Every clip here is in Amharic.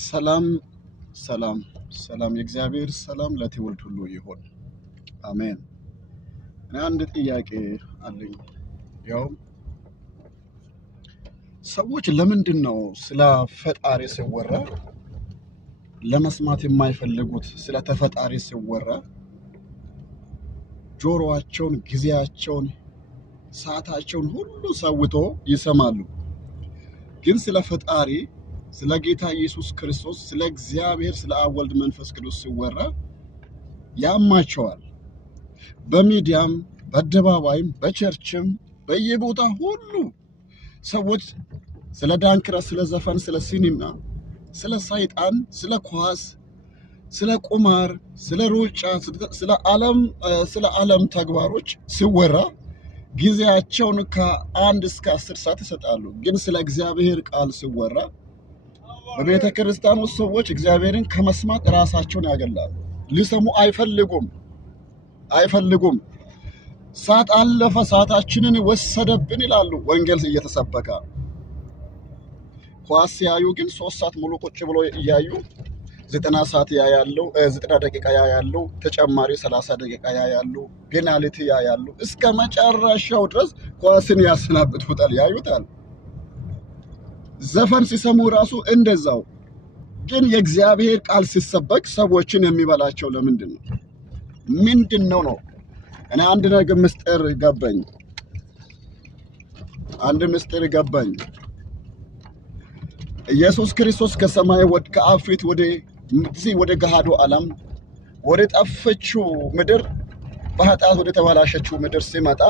ሰላም ሰላም ሰላም የእግዚአብሔር ሰላም ለትውልድ ሁሉ ይሁን። አሜን። እኔ አንድ ጥያቄ አለኝ። ያው ሰዎች ለምንድን ነው ስለ ፈጣሪ ሲወራ ለመስማት የማይፈልጉት? ስለ ተፈጣሪ ሲወራ ጆሮአቸውን፣ ጊዜያቸውን፣ ሰዓታቸውን ሁሉ ሰውቶ ይሰማሉ። ግን ስለ ፈጣሪ፣ ስለ ጌታ ኢየሱስ ክርስቶስ፣ ስለ እግዚአብሔር፣ ስለ አብ ወልድ መንፈስ ቅዱስ ሲወራ ያማቸዋል። በሚዲያም በአደባባይም በቸርችም በየቦታ ሁሉ ሰዎች ስለ ዳንክራ፣ ስለ ዘፈን፣ ስለ ሲኒማ፣ ስለ ሰይጣን፣ ስለ ኳስ፣ ስለ ቁማር፣ ስለ ሩጫ፣ ስለ ዓለም ተግባሮች ሲወራ ጊዜያቸውን ከ1 እስከ 10 ሰዓት ይሰጣሉ። ግን ስለ እግዚአብሔር ቃል ሲወራ በቤተ ክርስቲያን ውስጥ ሰዎች እግዚአብሔርን ከመስማት ራሳቸውን ያገላሉ። ሊሰሙ አይፈልጉም። ሰዓት አለፈ፣ ሰዓታችንን ወሰደብን ይላሉ። ወንጌል እየተሰበከ ኳስ ሲያዩ ግን 3 ሰዓት ሙሉ ቁጭ ብሎ እያዩ 90 ሰዓት ያያሉ፣ 90 ደቂቃ ያያሉ፣ ተጨማሪ 30 ደቂቃ ያያሉ፣ ፔናልቲ ያያሉ። እስከ መጨረሻው ድረስ ኳስን ያሰናብቱታል፣ ያዩታል። ዘፈን ሲሰሙ ራሱ እንደዛው። ግን የእግዚአብሔር ቃል ሲሰበክ ሰዎችን የሚበላቸው ለምንድን ነው? ምንድን ነው? እኔ አንድ ነገር ምስጢር ገባኝ። ኢየሱስ ክርስቶስ ከሰማይ ከአብ ፊት ወደ ገሃዱ ዓለም ወደ ጠፈችው ምድር በኃጢአት ወደ ተበላሸችው ምድር ሲመጣ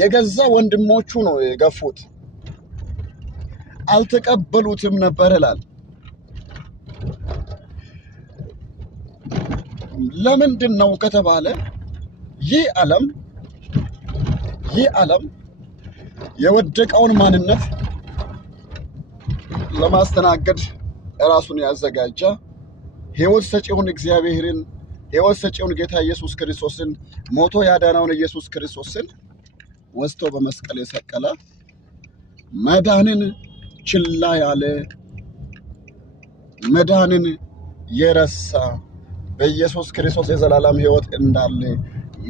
የገዛ ወንድሞቹ ነው የገፉት፣ አልተቀበሉትም ነበር ይላል። ለምንድን ነው ከተባለ ይህ ዓለም የወደቀውን ማንነት ለማስተናገድ ራሱን ያዘጋጀ ሕይወት ሰጪውን እግዚአብሔርን፣ ሕይወት ሰጪውን ጌታ ኢየሱስ ክርስቶስን፣ ሞቶ ያዳነውን ኢየሱስ ክርስቶስን ወስቶ በመስቀል የሰቀለ መዳንን ችላ ያለ መዳንን የረሳ በኢየሱስ ክርስቶስ የዘላለም ሕይወት እንዳለ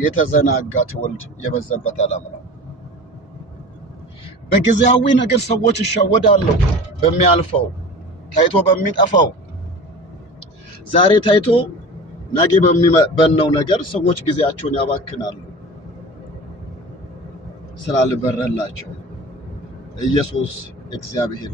የተዘናጋ ትውልድ የበዛበት ዓለም ነው። በጊዜያዊ ነገር ሰዎች ይሸወዳሉ። በሚያልፈው ታይቶ በሚጠፋው ዛሬ ታይቶ ነገ በሚበነው ነገር ሰዎች ጊዜያቸውን ያባክናሉ ስላልበረላቸው። ኢየሱስ እግዚአብሔር